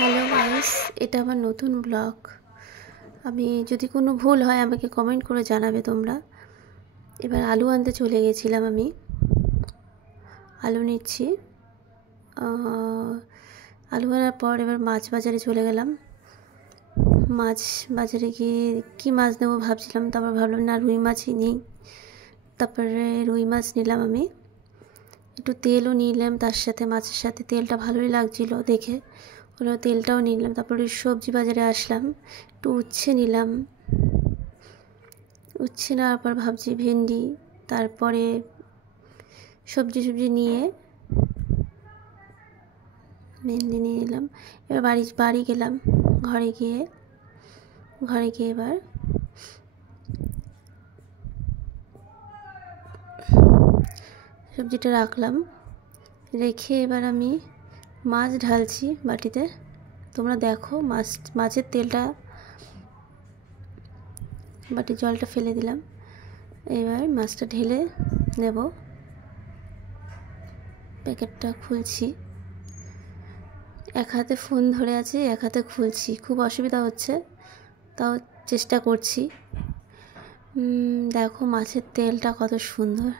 Hello guys, এটা আমার নতুন ব্লগ। আমি যদি কোনো ভুল হয় আমাকে কমেন্ট করে জানাবে তোমরা। এবার আলু আনতে চলে গেছিলাম, আমি আলু নিচ্ছি। আলু আনার পর এবার মাছ বাজারে চলে গেলাম। মাছ বাজারে গিয়ে কী মাছ নেবো ভাবছিলাম, তারপর ভাবলাম না, রুই মাছই নেই। তারপরে রুই মাছ নিলাম, আমি একটু তেলও নিলাম তার সাথে, মাছের সাথে তেলটা ভালোই লাগছিলো দেখে, ওগুলো তেলটাও নিলাম। তারপরে সবজি বাজারে আসলাম, একটু উচ্ছে নিলাম। উচ্ছে নেওয়ার পর ভাবছি ভেন্ডি, তারপরে সবজি নিয়ে ভেন্ডি নিয়ে নিলাম। এবার বাড়ি গেলাম। ঘরে গিয়ে এবার সবজিটা রাখলাম, রেখে এবার আমি মাছ ঢালছি বাটিতে। তোমরা দেখো, মাছের তেলটা, বাটির জলটা ফেলে দিলাম। এবার মাছটা ঢেলে নেব। প্যাকেটটা খুলছি, এক হাতে ফোন ধরে আছি, এক হাতে খুলছি, খুব অসুবিধা হচ্ছে, তাও চেষ্টা করছি। দেখো মাছের তেলটা কত সুন্দর।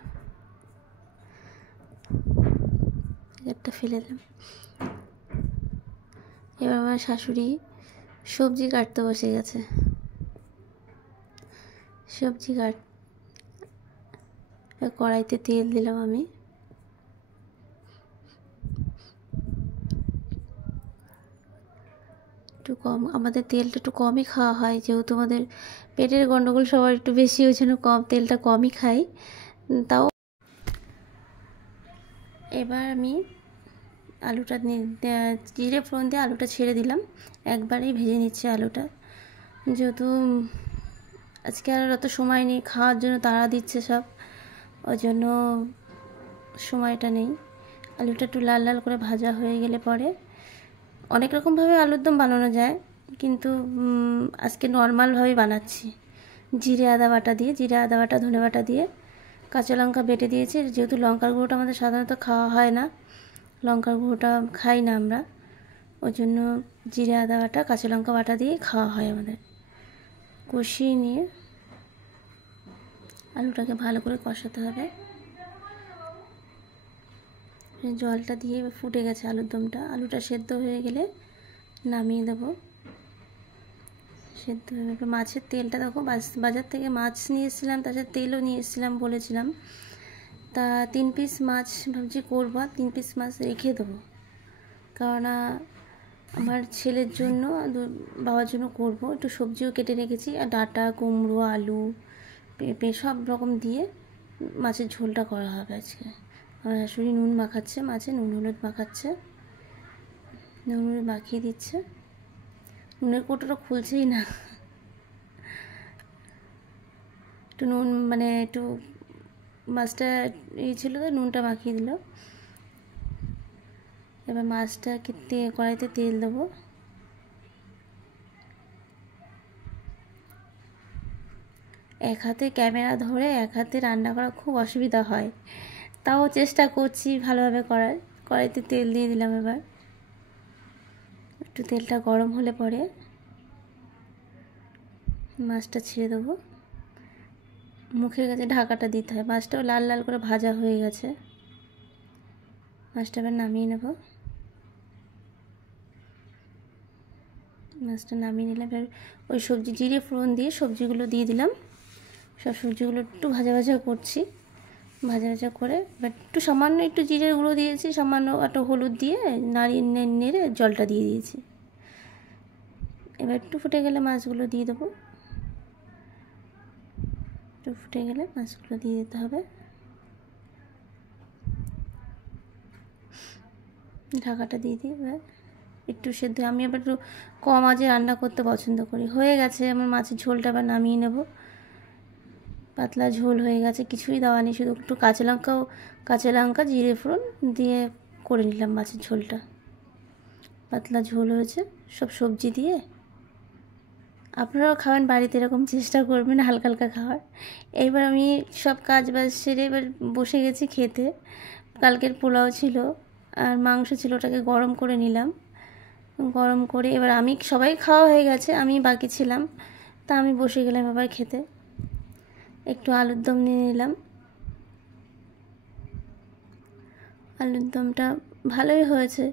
প্যাকেটটা ফেলে দিলাম। এবার আমার শাশুড়ি সবজি কাটতে বসে গেছে। সবজি কড়াইতে তেল দিলাম আমি। একটু কম, আমাদের তেলটা একটু কমই খাওয়া হয়, যেহেতু আমাদের পেটের গন্ডগোল সবার একটু বেশি, ওই জন্য তেলটা কমই খাই। তাও এবার আমি আলুটা জিরে ফোড়ন দিয়ে আলুটা ছেড়ে দিলাম, একবারেই ভেজে নিচ্ছে আলুটা, যেহেতু আজকে আর অত সময় নেই, খাওয়ার জন্য তাড়া দিচ্ছে সব, ওই জন্য সময়টা নেই। আলুটা একটু লাল লাল করে ভাজা হয়ে গেলে পরে অনেক রকমভাবে আলুর দম বানানো যায়, কিন্তু আজকে নর্মালভাবেই বানাচ্ছি। জিরে আদা বাটা ধনে বাটা দিয়ে, কাঁচা লঙ্কা বেটে দিয়েছি, যেহেতু লঙ্কার গুঁড়োটা আমাদের সাধারণত খাওয়া হয় না, লঙ্কার গুঁড়োটা খাই না আমরা, ওই জন্য জিরে আদা বাটা কাঁচা লঙ্কা বাটা দিয়ে খাওয়া হয় আমাদের। কষিয়ে নিয়ে আলুটাকে ভালো করে কষাতে হবে। জলটা দিয়ে ফুটে গেছে আলুর দমটা, আলুটা সেদ্ধ হয়ে গেলে নামিয়ে দেবো। সেদ্ধ হয়ে গেলে মাছের তেলটা দেখো, বাজার থেকে মাছ নিয়ে এসেছিলাম, তার সাথে তেলও নিয়ে এসেছিলাম বলেছিলাম, তা 3 পিস মাছ ভাবছি করবো, আর 3 পিস মাছ রেখে দেবো, কেননা আমার ছেলের জন্য, বাবার জন্য করবো। একটু সবজিও কেটে রেখেছি, আর ডাঁটা, কুমড়ো, আলু, পেঁপে সব রকম দিয়ে মাছের ঝোলটা করা হবে আজকে। আমার শাশুড়ি নুন মাখাচ্ছে, মাছে নুন হলুদ মাখাচ্ছে, নুন হলুদ মাখিয়ে দিচ্ছে। নুনের কৌটোটা খুলছেই না, একটু নুন একটু মাছটা ছিল তো, নুনটা মাখিয়ে দিল। এবার মাছটা কড়াইতে তেল দেবো। এক হাতে ক্যামেরা ধরে এক হাতে রান্না করা খুব অসুবিধা হয়, তাও চেষ্টা করছি ভালোভাবে করার। কড়াইতে তেল দিয়ে দিলাম। এবার একটু তেলটা গরম হলে পরে মাছটা ছেড়ে দেবো। মুখের কাছে ঢাকাটা দিতে হয়। মাছটাও লাল লাল করে ভাজা হয়ে গেছে, মাছটা এবার নামিয়ে নেব। মাছটা নামিয়ে নিলাম। এবার ওই জিরে ফোড়ন দিয়ে সবজিগুলো দিয়ে দিলাম। সব সবজিগুলো একটু ভাজা ভাজা করছি, ভাজা করে এবার সামান্য একটু জিরের গুঁড়ো দিয়েছি, সামান্য একটু হলুদ দিয়ে নাড়িয়ে নেড়ে জলটা দিয়ে দিয়েছি। এবার একটু ফুটে গেলে মাছগুলো দিয়ে দেবো। একটু ফুটে গেলে মাছগুলো দিয়ে দিতে হবে। ঢাকাটা দিয়ে দিই। এবার একটু সেদ্ধ, আমি আবার একটু কম আঁচে রান্না করতে পছন্দ করি। হয়ে গেছে আমার মাছের ঝোলটা, আবার নামিয়ে নেব। পাতলা ঝোল হয়ে গেছে, কিছুই দেওয়া নেই, শুধু একটু কাঁচা লঙ্কা জিরে ফোড়ন দিয়ে করে নিলাম মাছের ঝোলটা। পাতলা ঝোল হয়েছে সব সবজি দিয়ে। আপনারাও খাবেন বাড়িতে, এরকম চেষ্টা করবেন হালকা হালকা খাওয়ার। এইবার আমি সব কাজ বাজ সেরে এবার বসে গেছি খেতে। কালকের পোলাও ছিল আর মাংস ছিল, ওটাকে গরম করে নিলাম। গরম করে এবার আমি সবাই খাওয়া হয়ে গেছে, আমি বাকি ছিলাম, তা আমি বসে গেলাম আবার খেতে। একটু আলুর দম নিয়ে নিলাম। আলুর দমটা ভালোই হয়েছে,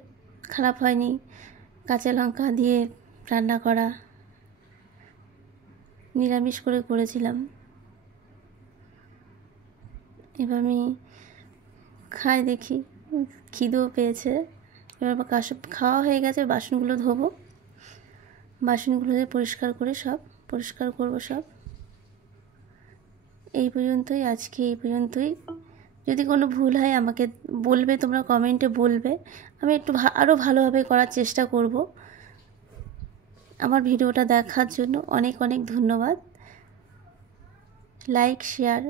খারাপ হয়নি। কাঁচা লঙ্কা দিয়ে রান্না করা, নিরামিষ করে করেছিলাম। এবার আমি খাই দেখি, খিদেও পেয়েছে। এবার খাওয়া হয়ে গেছে, বাসনগুলো ধোবো, বাসনগুলো পরিষ্কার করে সব পরিষ্কার করবো সব। এই পর্যন্তই, আজকে এই পর্যন্তই। যদি কোনো ভুল হয় আমাকে বলবে, তোমরা কমেন্টে বলবে, আমি একটু আরও ভালোভাবে করার চেষ্টা করব। আমার ভিডিওটা দেখার জন্য অনেক অনেক ধন্যবাদ। Like, share